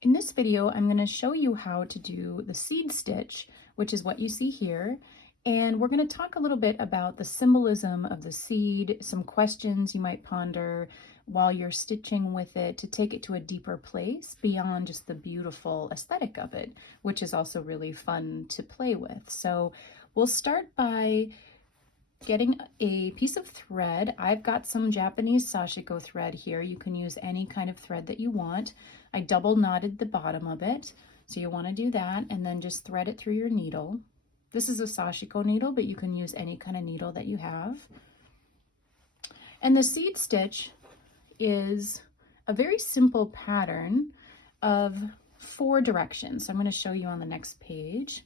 In this video, I'm going to show you how to do the seed stitch, which is what you see here. And we're going to talk a little bit about the symbolism of the seed, some questions you might ponder while you're stitching with it to take it to a deeper place beyond just the beautiful aesthetic of it, which is also really fun to play with. So we'll start by getting a piece of thread. I've got some Japanese sashiko thread here. You can use any kind of thread that you want. I double knotted the bottom of it, so you want to do that, and then just thread it through your needle. This is a sashiko needle, but you can use any kind of needle that you have. And the seed stitch is a very simple pattern of 4 directions. So I'm going to show you on the next page.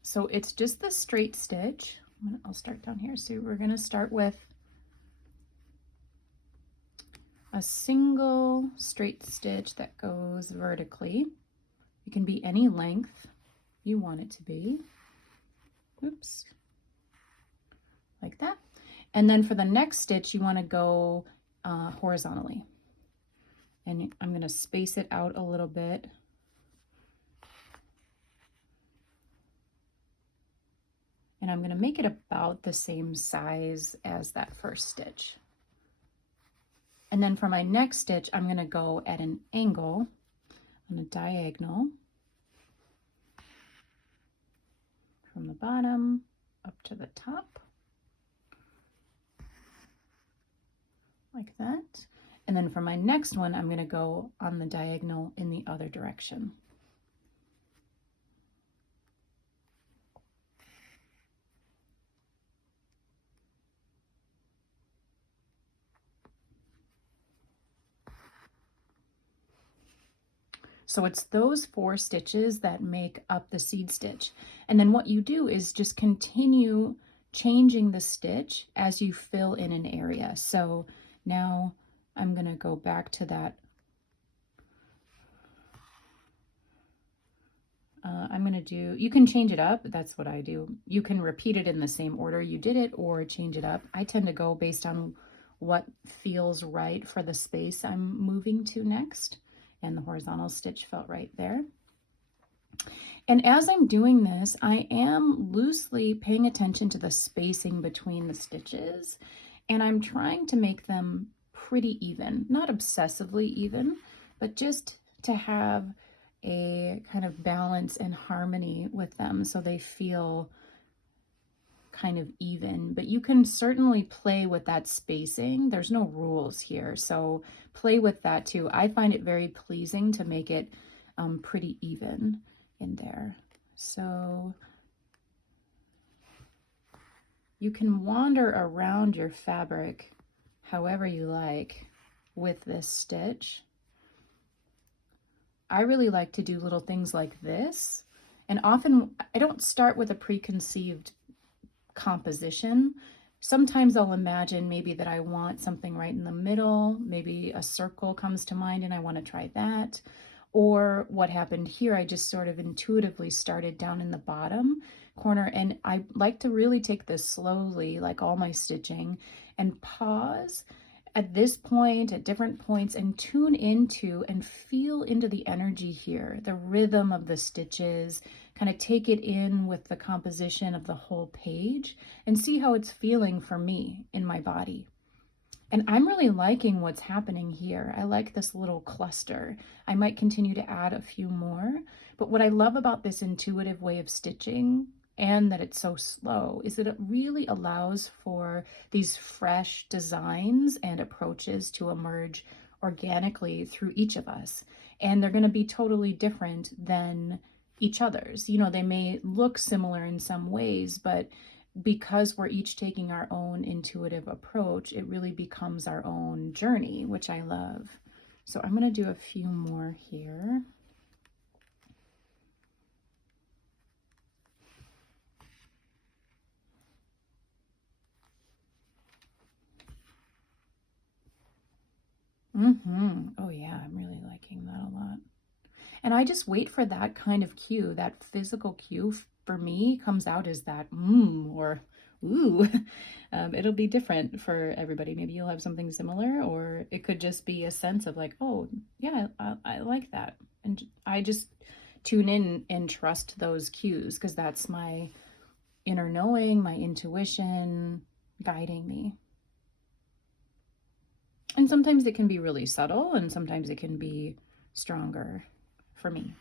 So it's just the straight stitch. I'll start down here. So we're going to start with a single straight stitch that goes vertically. It can be any length you want it to be. Oops. Like that. And then for the next stitch, you want to go horizontally. And I'm going to space it out a little bit. And I'm going to make it about the same size as that first stitch. And then for my next stitch, I'm going to go at an angle on a diagonal from the bottom up to the top, like that. And then for my next one, I'm going to go on the diagonal in the other direction. So it's those 4 stitches that make up the seed stitch. And then what you do is just continue changing the stitch as you fill in an area. So now I'm going to go back to that. I'm going to do, you can change it up. That's what I do. You can repeat it in the same order you did it or change it up. I tend to go based on what feels right for the space I'm moving to next. And the horizontal stitch felt right there. And as I'm doing this, I am loosely paying attention to the spacing between the stitches, and I'm trying to make them pretty even, not obsessively even, but just to have a kind of balance and harmony with them so they feel kind of even. But you can certainly play with that spacing. There's no rules here, so play with that too. I find it very pleasing to make it pretty even in there. So you can wander around your fabric however you like with this stitch. I really like to do little things like this, and often I don't start with a preconceived composition. Sometimes I'll imagine maybe that I want something right in the middle, maybe a circle comes to mind and I want to try that. Or what happened here, I just sort of intuitively started down in the bottom corner, and I like to really take this slowly, like all my stitching, and pause at this point, at different points, and tune into and feel into the energy here, the rhythm of the stitches, kind of take it in with the composition of the whole page and see how it's feeling for me in my body. And I'm really liking what's happening here. I like this little cluster. I might continue to add a few more, but what I love about this intuitive way of stitching, and that it's so slow, is that it really allows for these fresh designs and approaches to emerge organically through each of us. And they're going to be totally different than each other's. You know, they may look similar in some ways, but because we're each taking our own intuitive approach, it really becomes our own journey, which I love. So I'm going to do a few more here. Oh yeah, I'm really liking that a lot. And I just wait for that kind of cue, that physical cue for me comes out as that or ooh, it'll be different for everybody. Maybe you'll have something similar, or it could just be a sense of like, oh, yeah, I like that. And I just tune in and trust those cues because that's my inner knowing, my intuition guiding me. And sometimes it can be really subtle, and sometimes it can be stronger for me.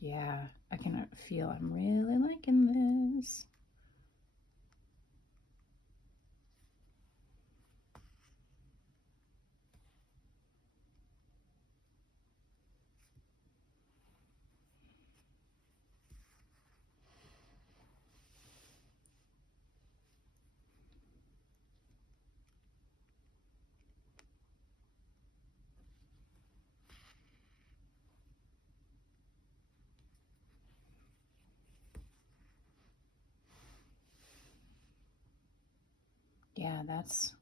Yeah, I can feel I'm really liking this. Yeah, that's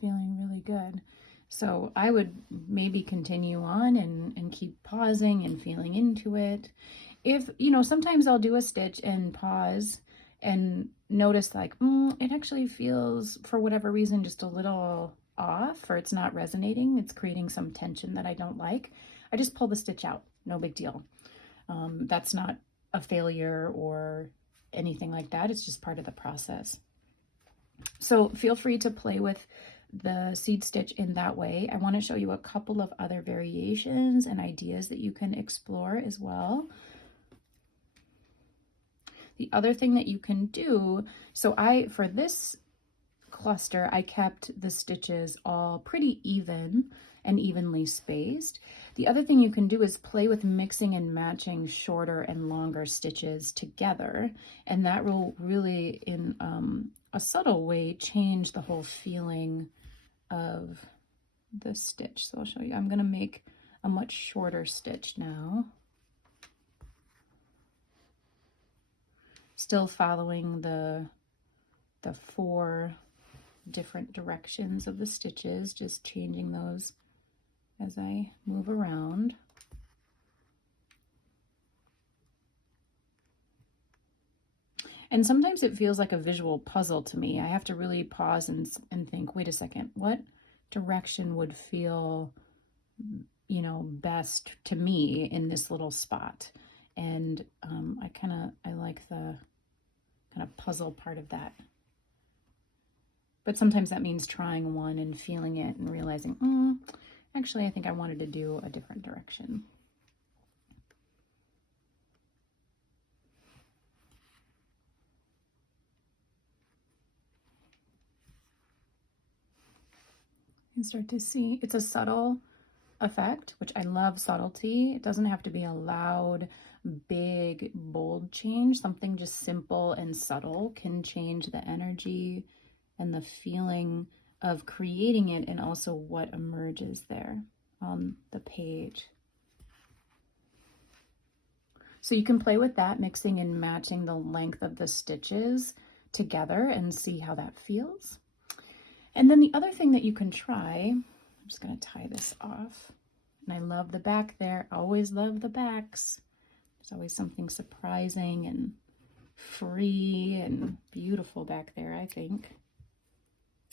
feeling really good. So I would maybe continue on and keep pausing and feeling into it. If, sometimes I'll do a stitch and pause and notice like, it actually feels for whatever reason just a little off, or it's not resonating. It's creating some tension that I don't like. I just pull the stitch out. No big deal. That's not a failure or anything like that. It's just part of the process. So feel free to play with the seed stitch in that way. I want to show you a couple of other variations and ideas that you can explore as well. The other thing that you can do, so for this cluster, I kept the stitches all pretty even and evenly spaced. The other thing you can do is play with mixing and matching shorter and longer stitches together, and that will really, in a subtle way, change the whole feeling of the stitch. So I'll show you. I'm going to make a much shorter stitch now. Still following the 4 different directions of the stitches, just changing those as I move around. And sometimes it feels like a visual puzzle to me. I have to really pause and think, wait a second, what direction would feel, best to me in this little spot? And I like the kind of puzzle part of that. But sometimes that means trying one and feeling it and realizing, actually, I think I wanted to do a different direction. You can start to see it's a subtle effect, which I love subtlety. It doesn't have to be a loud, big, bold change. Something just simple and subtle can change the energy and the feeling of creating it, and also what emerges there on the page. So you can play with that, mixing and matching the length of the stitches together and see how that feels. And then the other thing that you can try, I'm just going to tie this off. And I love the back there. Always love the backs. There's always something surprising and free and beautiful back there, I think.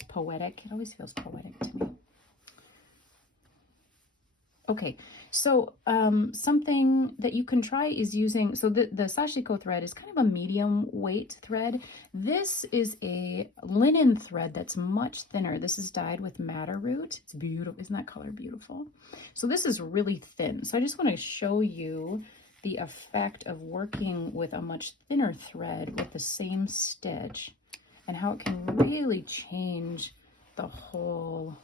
Poetic. It always feels poetic to me. Okay, so something that you can try is using, so the sashiko thread is kind of a medium weight thread. This is a linen thread that's much thinner. This is dyed with madder root. It's beautiful. Isn't that color beautiful? So this is really thin. So I just want to show you the effect of working with a much thinner thread with the same stitch and how it can really change the whole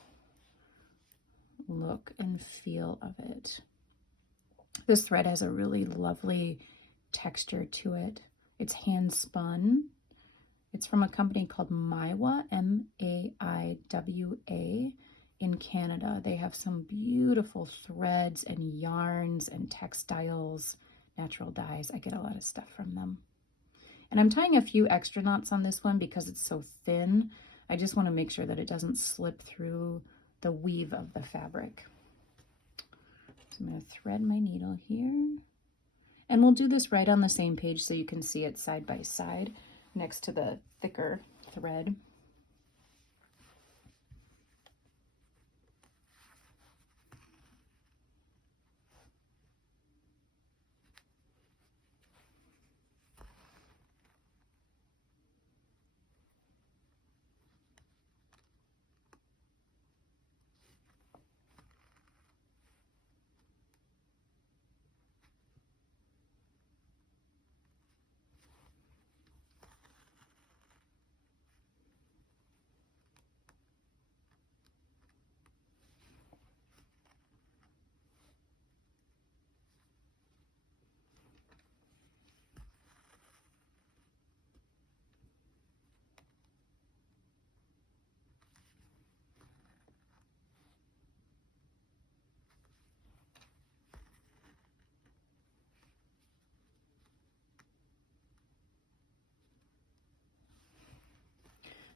look and feel of it. This thread has a really lovely texture to it. It's hand spun. It's from a company called Maiwa, M-A-I-W-A, in Canada. They have some beautiful threads and yarns and textiles, natural dyes. I get a lot of stuff from them. And I'm tying a few extra knots on this one because it's so thin. I just want to make sure that it doesn't slip through the weave of the fabric. So I'm going to thread my needle here. And we'll do this right on the same page so you can see it side by side next to the thicker thread.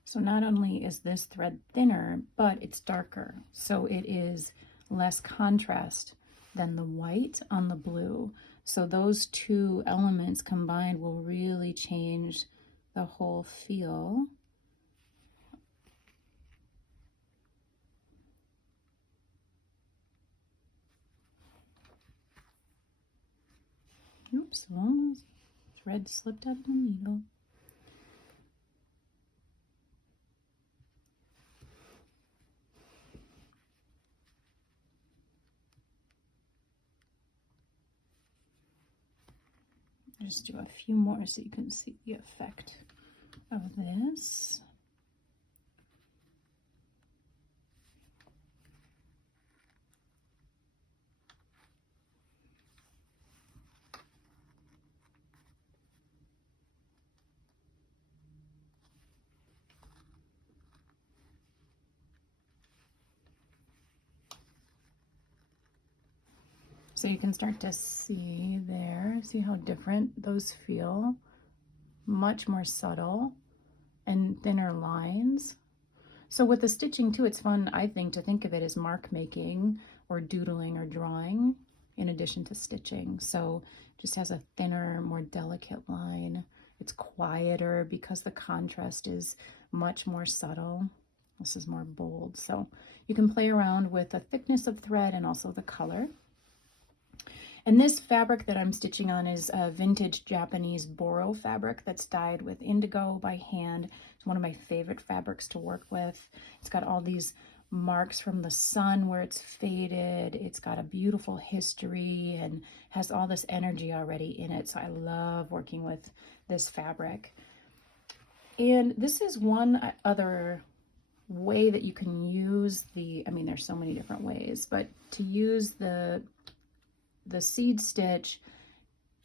So not only is this thread thinner, but it's darker. So it is less contrast than the white on the blue. So those two elements combined will really change the whole feel. Oops, almost thread slipped out of the needle. Just do a few more so you can see the effect of this. So you can start to see there, see how different those feel. Much more subtle and thinner lines. So with the stitching too, it's fun, I think, to think of it as mark making or doodling or drawing in addition to stitching. So just has a thinner, more delicate line. It's quieter because the contrast is much more subtle. This is more bold. So you can play around with the thickness of thread and also the color. And this fabric that I'm stitching on is a vintage Japanese boro fabric that's dyed with indigo by hand. It's one of my favorite fabrics to work with. It's got all these marks from the sun where it's faded. It's got a beautiful history and has all this energy already in it. So I love working with this fabric. And this is one other way that you can use I mean, there's so many different ways, but to use the seed stitch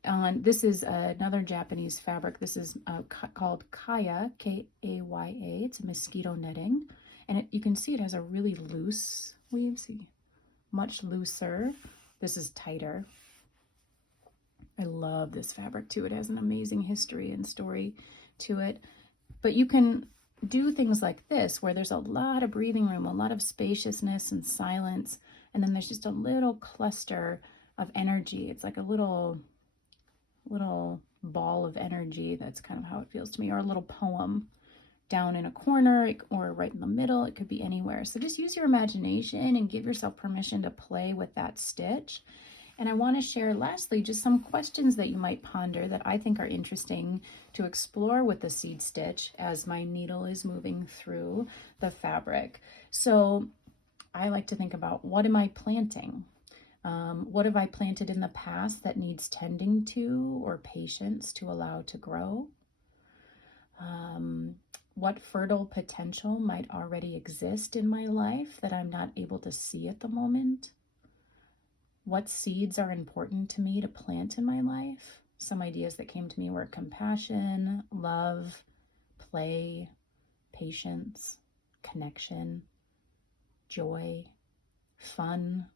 on, this is another Japanese fabric. This is called Kaya, K-A-Y-A. It's a mosquito netting. And you can see it has a really loose weave, see, much looser. This is tighter. I love this fabric too. It has an amazing history and story to it. But you can do things like this where there's a lot of breathing room, a lot of spaciousness and silence. And then there's just a little cluster of energy. It's like a little ball of energy. That's kind of how it feels to me. Or a little poem down in a corner or right in the middle. It could be anywhere. So just use your imagination and give yourself permission to play with that stitch. And I want to share lastly just some questions that you might ponder that I think are interesting to explore with the seed stitch as my needle is moving through the fabric. So I like to think about, what am I planting? What have I planted in the past that needs tending to or patience to allow to grow? What fertile potential might already exist in my life that I'm not able to see at the moment? What seeds are important to me to plant in my life? Some ideas that came to me were compassion, love, play, patience, connection, joy, fun,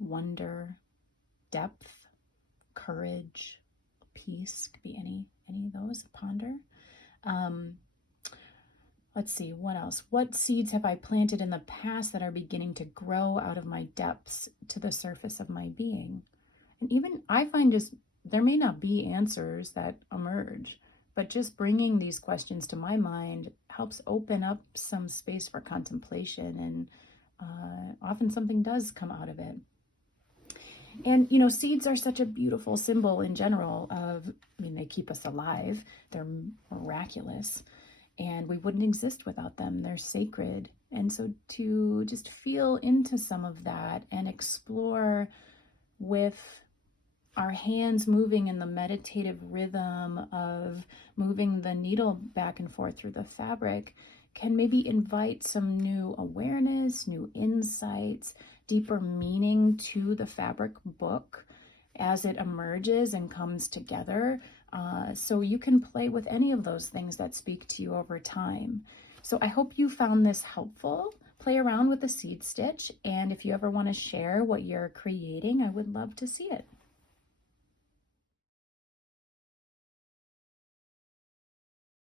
wonder, depth, courage, peace. Could be any of those to ponder. Let's see, what else? What seeds have I planted in the past that are beginning to grow out of my depths to the surface of my being? And even I find just there may not be answers that emerge, but just bringing these questions to my mind helps open up some space for contemplation, and often something does come out of it. And, seeds are such a beautiful symbol in general of, they keep us alive. They're miraculous, and we wouldn't exist without them. They're sacred. And so to just feel into some of that and explore with our hands moving in the meditative rhythm of moving the needle back and forth through the fabric can maybe invite some new awareness, new insights, deeper meaning to the fabric book as it emerges and comes together. So you can play with any of those things that speak to you over time. So I hope you found this helpful. Play around with the seed stitch, and if you ever want to share what you're creating, I would love to see it.